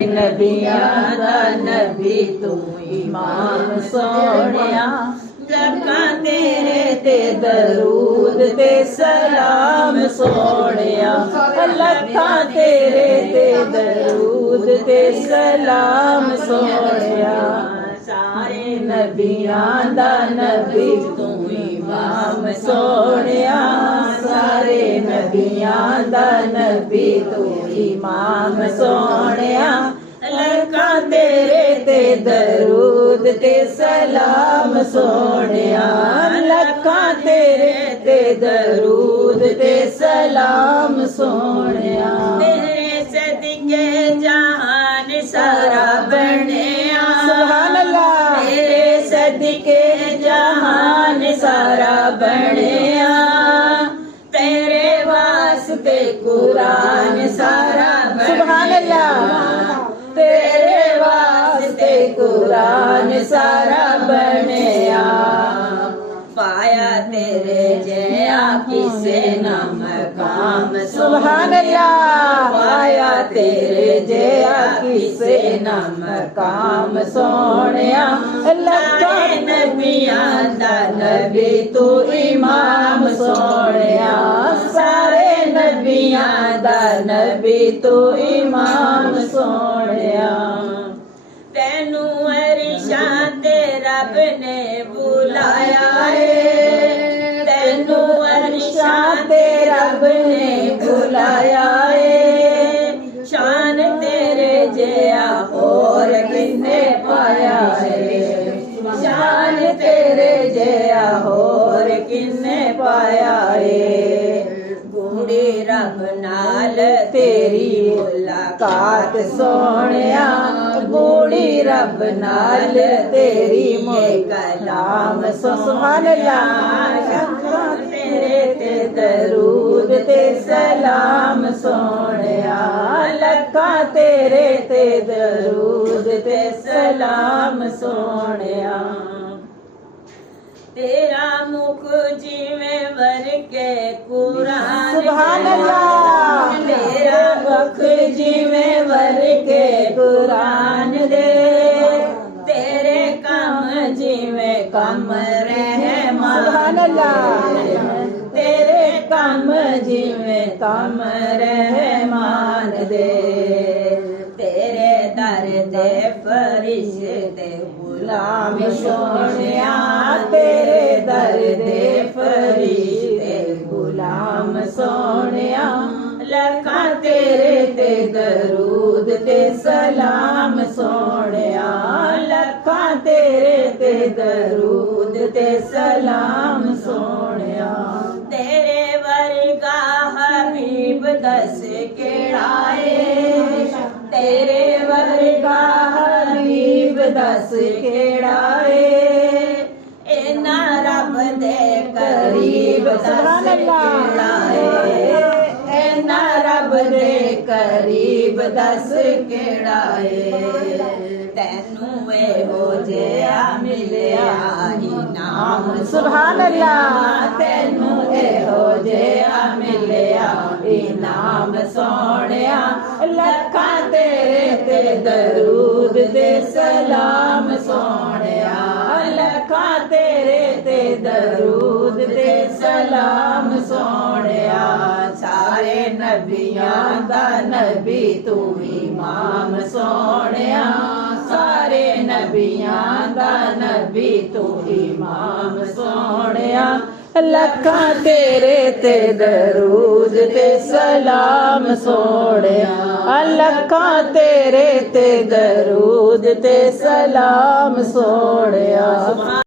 नबियां दा नबी तू इमाम सोहणिया, लखां तेरे ते दरूद ते सलाम सोहणिया, लखां तेरे ते दरूद ते सलाम सोहणिया। सारे नबियां दा नबी तू इमाम सोहणिया, सारे नबियां दा नबी तू इमाम सोहणिया, लखां तेरे ते दरूद ते सलाम सोहणिया, लखां तेरे ते दरूद ते सलाम सोहणिया। तेरे सदके जहान सारा बनिया, सुभान अल्लाह। तेरे सदके जहान सारा बनिया, तेरे वास्ते कुरान सारा सुभान अल्लाह, तेरे वास्ते कुरान सारा बनिया। पाया तेरे जया किसे ना मकाम सुभान अल्लाह, पाया तेरे जया किसे ना मकाम सोहणिया, लखां नबियां दा नबी तू इमाम सोहणिया, सारे नबियां दा नबी तू इमाम सोहणिया। तैनू अरशां ते रब ने बुलाया है, तैनू अरशां ते रब ने बुलाया है, शान तेरे जया होर किन्ने पाया है, शान तेरे जया होर किन्ने पाया है। बूढ़ी रब नाल तेरी मुलाकात सोहणिया, बूढ़ी रब नाल तेरी कलाम सुभान अल्लाह, तेरे ते दरूद ते सलाम सोहणिया, लखां तेरे ते दरूद ते सलाम सोहणिया। तेरा मुख जिवें वरके कुरान सुभान अल्लाह, तेरा मुख जिवें वरके कुरान दे, तेरे कम जिवें कम रहमान सुभान अल्लाह, तेरे कम जिवें कम रहमान दे, तेरे दर दे फरिश्ते गुलाम सोहणिया, तेरे दर दे फरिश्ते गुलाम सोहणिया, लखां तेरे ते दरूद ते सलाम सोहणिया, लखां तेरे ते दरूद ते सलाम सोहणिया। तेरे वर्गा हबीब दस केड़ा है, तेरे वर्गा हबीब दस केड़ा है, इना रब दे करीब दस केड़ा है, इना रब दे करीब दस केड़ा है। तैनू एहो जिहा मिलिया इनाम सुभान अल्लाह, तैनू एहो जिहा मिलिया इनाम सोहणिया, लखां तेरे ते दरूद ते सलाम सोहणिया, लखां तेरे ते दरूद ते सलाम सोहणिया। सारे नबियां दा नबी तू इमाम सोहणिया, सारे नबियां दा नबी तू इमाम सोहणिया, लखां तेरे ते दरूद ते सलाम सोहणिया, लखां तेरे ते दरूद ते सलाम सोहणिया।